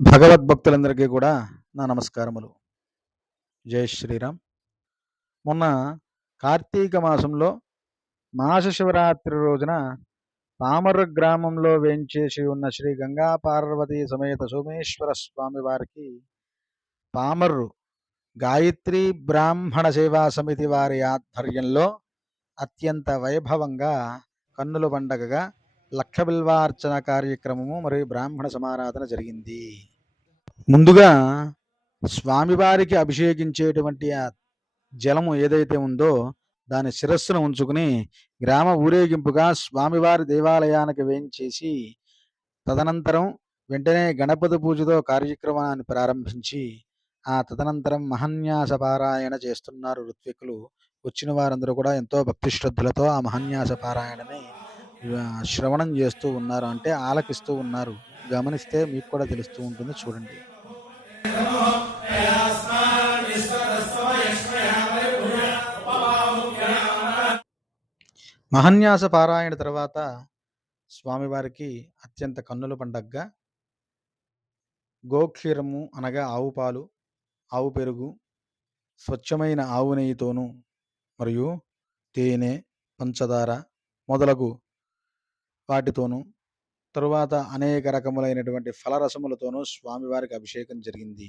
భగవద్భక్తులందరికీ కూడా నా నమస్కారములు. జై శ్రీరామ్. మొన్న కార్తీక మాసంలో మాస శివరాత్రి రోజున తామర గ్రామంలో వేంచేసి ఉన్న శ్రీ గంగా పార్వతీ సమేత సోమేశ్వర స్వామి వారికి పామర్రు గాయత్రి బ్రాహ్మణ సేవా సమితి వారి ఆధ్వర్యంలో అత్యంత వైభవంగా కన్నుల పండగగా లక్ష బిల్వార్చన కార్యక్రమము మరియు బ్రాహ్మణ సమారాధన జరిగింది. ముందుగా స్వామివారికి అభిషేకించేటువంటి ఆ జలము ఏదైతే ఉందో దాని శిరస్సును ఉంచుకుని గ్రామ ఊరేగింపుగా స్వామివారి దేవాలయానికి వేయించేసి తదనంతరం వెంటనే గణపతి పూజతో కార్యక్రమాన్ని ప్రారంభించి ఆ తదనంతరం మహన్యాస పారాయణ చేస్తున్నారు ఋత్వికులు. వచ్చిన వారందరూ కూడా ఎంతో భక్తి శ్రద్ధలతో ఆ మహన్యాస పారాయణని శ్రవణం చేస్తూ ఉన్నారు. అంటే ఆలకిస్తూ ఉన్నారు. గమనిస్తే మీకు కూడా తెలుస్తూ ఉంటుంది. చూడండి. మహన్యాస పారాయణ తర్వాత స్వామివారికి అత్యంత కన్నుల పండగగా గోక్షీరము అనగా ఆవు పాలు ఆవు పెరుగు స్వచ్ఛమైన ఆవు నెయ్యితోనూ మరియు తేనె పంచదార మొదలగు వాటితోనూ తరువాత అనేక రకములైనటువంటి ఫలరసములతోనూ స్వామివారికి అభిషేకం జరిగింది.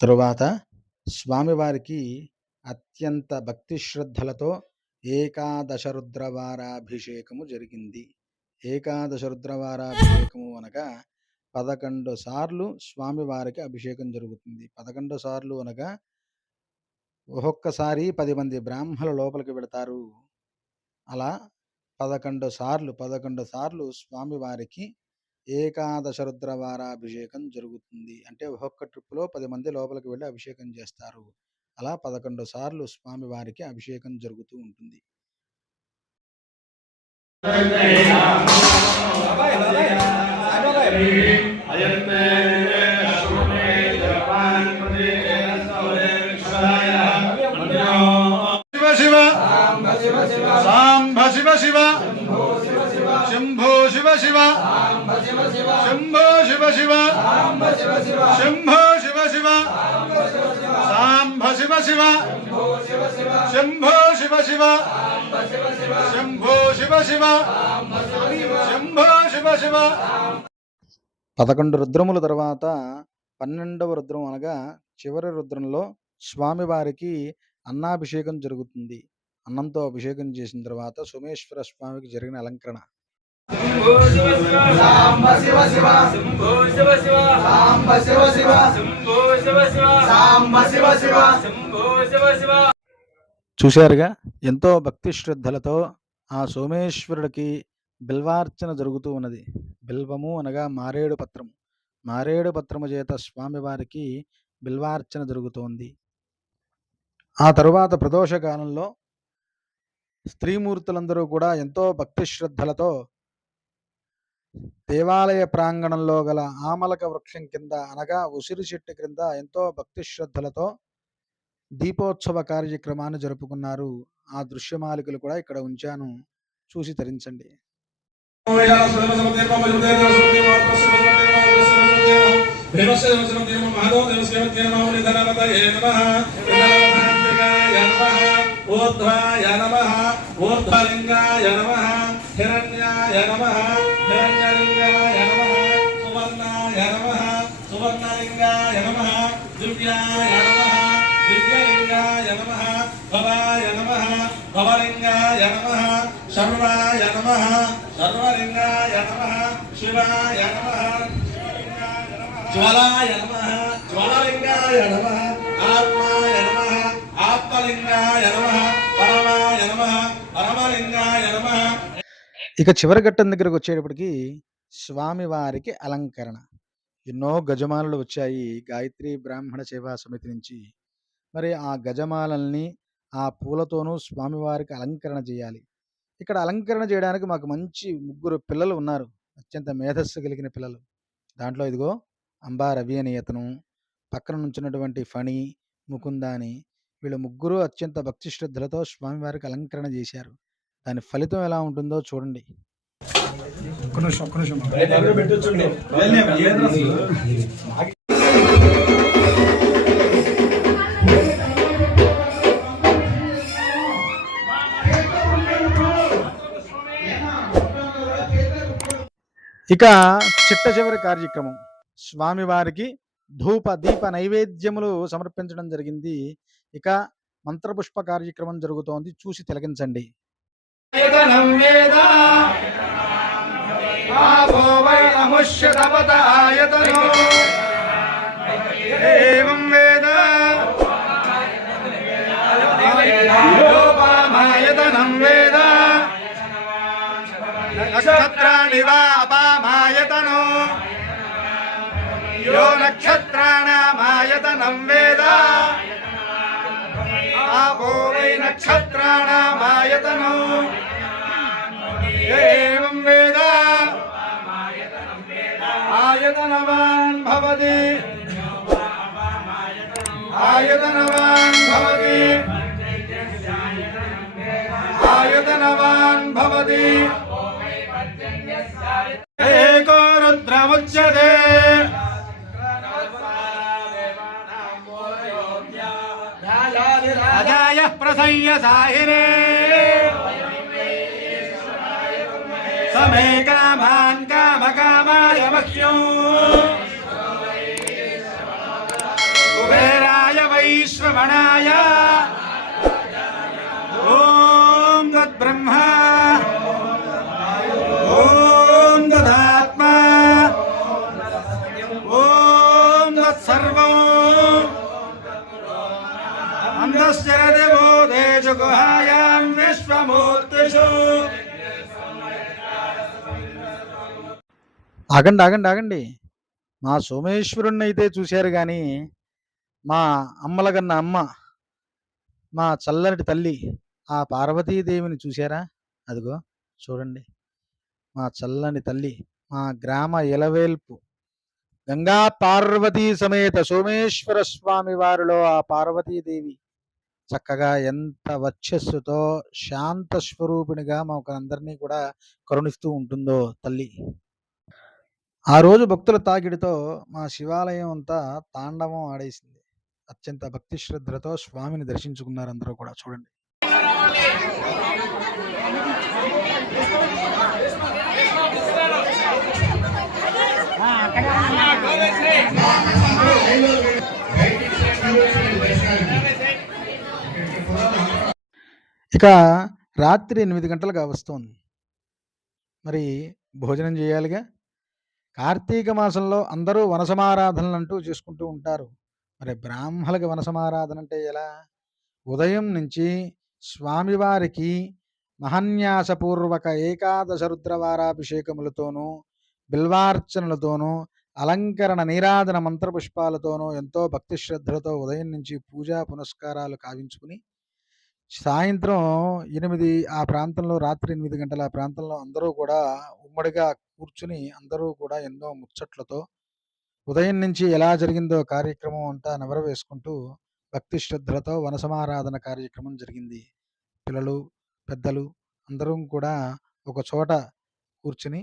తరువాత స్వామివారికి అత్యంత భక్తి శ్రద్ధలతో ఏకాదశ రుద్రవారాభిషేకము జరిగింది. ఏకాదశ రుద్రవారాభిషేకము అనగా పదకొండు సార్లు స్వామివారికి అభిషేకం జరుగుతుంది. పదకొండు సార్లు అనగా ఒక్కొక్కసారి పది మంది బ్రాహ్మణుల లోపలికి వెళతారు. అలా పదకొండు సార్లు పదకొండు సార్లు స్వామివారికి ఏకాదశ రుద్రవారాభిషేకం జరుగుతుంది. అంటే ఒక్కొక్క ట్రిప్పులో పది మంది లోపలికి వెళ్ళి అభిషేకం చేస్తారు. అలా పదకొండు సార్లు స్వామివారికి అభిషేకం జరుగుతూ ఉంటుంది. శివ శివ. శివ శంభో శివ శివ. సాంబ శివ శివ. శంభో శివ శివ. శంభో శివ శివ. శంభో శివ శివ. పదకొండు రుద్రముల తర్వాత పన్నెండవ రుద్రం అనగా చివరి రుద్రంలో స్వామివారికి అన్నాభిషేకం జరుగుతుంది. అన్నంతో అభిషేకం చేసిన తర్వాత సోమేశ్వర స్వామికి జరిగిన అలంకరణ. సాంబ శివ శివ. శంభో శివ శివ. సాంబ శివ శివ. శంభో శివ శివ. సాంబ శివ శివ. శంభో శివ శివ. చూశారుగా? ఎంతో భక్తి శ్రద్ధలతో ఆ సోమేశ్వరుడికి బిల్వార్చన జరుగుతూ ఉన్నది. బిల్వము అనగా మారేడు పత్రము. మారేడు పత్రము చేత స్వామివారికి బిల్వార్చన జరుగుతోంది. ఆ తరువాత ప్రదోష కాలంలో స్త్రీమూర్తులందరూ కూడా ఎంతో భక్తి శ్రద్ధలతో దేవాలయ ప్రాంగణంలో గల ఆమలక వృక్షం కింద అనగా ఉసిరి చెట్టు క్రింద ఎంతో భక్తి శ్రద్ధలతో దీపోత్సవ కార్యక్రమాన్ని జరుపుకున్నారు. ఆ దృశ్యమాలికలు కూడా ఇక్కడ ఉంచాను. చూసి తరించండి. ఊర్ధ్వాయ నమ ఊర్ధ్వలింగాయ నమ హిరణ్య నమ. హిరణ్యలింగాయ నమ. సువర్ణాయ నమ. సువర్ణలింగాయ నమ. దివ్యాయ నమ. దివ్యలింగాయ నమ. భవాయ నమ. భవలింగాయ నమ. శర్వాయ నమ. శర్వలింగాయ నమ. శివాయ నమ. జ్వలాయ నమ. జ్వలలింగాయ నమ. ఆత్మాయ నమ. ఆత్మలింగాయ నమ. పరమాయ నమ. పరమలింగాయ నమ. ఇక చివరి ఘట్టం దగ్గరకు వచ్చేటప్పటికి స్వామివారికి అలంకరణ. ఎన్నో గజమాలలు వచ్చాయి గాయత్రి బ్రాహ్మణ సేవా సమితి నుంచి. మరి ఆ గజమాలల్ని ఆ పూలతోనూ స్వామివారికి అలంకరణ చేయాలి. ఇక్కడ అలంకరణ చేయడానికి మాకు మంచి ముగ్గురు పిల్లలు ఉన్నారు. అత్యంత మేధస్సు కలిగిన పిల్లలు. దాంట్లో ఇదిగో అంబా రవి అని అతను పక్కన నుంచున్నటువంటి ఫణి ముకుంద అని వీళ్ళు ముగ్గురు అత్యంత భక్తి శ్రద్ధలతో స్వామివారికి అలంకరణ చేశారు. దాని ఫలితం ఎలా ఉంటుందో చూడండి. ఒక్క నిమిషం ఒక్క నిమిషం. ఇక చిట్ట చివరి కార్యక్రమం. స్వామివారికి ధూప దీప నైవేద్యములు సమర్పించడం జరిగింది. ఇక మంత్రపుష్ప కార్యక్రమం జరుగుతోంది. చూసి తిలకించండి. యతనం వేద ఆభో వై అముష్యతపత ఆయతనో ఏవం వేద యోపామాయతనం వేద నక్షత్రాణి వా అపామాయతనో యో నక్షత్రాణమాయతనం వేద ఆపో వై నక్షత్రాణమాయతనో ఏం వేద? ఆయతనవాన్ భవతి. ఆయతనవాన్ భవతి. ఆయతనవాన్ భవతి. ఏకో రుద్రముచ్యతే అజాయ ప్రసయ్య సాహిరే. సమే కామాన్ కామ కామాయ మహ్యం కుబేరాయ వైశ్వమణాయ ఓం తద్బ్రహ్మ ఓం తదాత్మా ఓం తత్సర్వం అందశ్చరది బోధేషు ఆగండి ఆగండి ఆగండి. మా సోమేశ్వరుణ్ణి అయితే చూశారు కానీ మా అమ్మలగన్న అమ్మ మా చల్లటి తల్లి ఆ పార్వతీదేవిని చూశారా? అదిగో చూడండి. మా చల్లని తల్లి మా గ్రామ ఇలవేల్పు గంగా పార్వతీ సమేత సోమేశ్వర స్వామి వారిలో ఆ పార్వతీదేవి చక్కగా ఎంత వర్చస్సుతో శాంత స్వరూపిణిగా మాకందరినీ కూడా కరుణిస్తూ ఉంటుందో తల్లి. ఆ రోజు భక్తుల తాకిడితో మా శివాలయం అంతా తాండవం ఆడేసింది. అత్యంత భక్తి శ్రద్ధలతో స్వామిని దర్శించుకున్నారు అందరూ కూడా. చూడండి. ఇక రాత్రి ఎనిమిది గంటలుగా వస్తోంది. మరి భోజనం చేయాలిగా? కార్తీక మాసంలో అందరూ వనసమారాధనలు అంటూ చేసుకుంటూ ఉంటారు. మరి బ్రాహ్మణులకి వనసమారాధన అంటే ఎలా? ఉదయం నుంచి స్వామివారికి మహన్యాసపూర్వక ఏకాదశ రుద్రవారాభిషేకములతోనూ బిల్వార్చనలతోనూ అలంకరణ నీరాధన మంత్రపుష్పాలతోనూ ఎంతో భక్తి శ్రద్ధలతో ఉదయం నుంచి పూజా పునస్కారాలు కావించుకుని సాయంత్రం ఎనిమిది ఆ ప్రాంతంలో రాత్రి ఎనిమిది గంటల ఆ ప్రాంతంలో అందరూ కూడా ఉమ్మడిగా కూర్చుని అందరూ కూడా ఎన్నో ముచ్చట్లతో ఉదయం నుంచి ఎలా జరిగిందో కార్యక్రమం అంతా నెవరవేసుకుంటూ భక్తి శ్రద్ధలతో వనసమారాధన కార్యక్రమం జరిగింది. పిల్లలు పెద్దలు అందరూ కూడా ఒక చోట కూర్చుని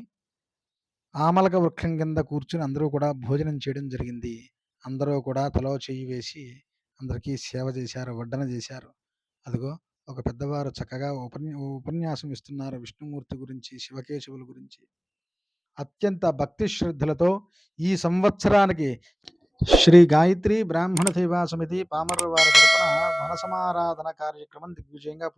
ఆమలక వృక్షం కింద కూర్చుని అందరూ కూడా భోజనం చేయడం జరిగింది. అందరూ కూడా తలో చేయి వేసి అందరికీ సేవ చేశారు వడ్డన చేశారు. అదిగో ఒక పెద్దవారు చక్కగా ఉపన్య ఉపన్యాసం ఇస్తున్నారు విష్ణుమూర్తి గురించి శివకేశవుల గురించి. అత్యంత భక్తి శ్రద్ధలతో ఈ సంవత్సరానికి శ్రీ గాయత్రి బ్రాహ్మణ సేవా సమితి పామర్రు వారి తరపున మనసమారాధన కార్యక్రమం దిగ్విజయంగా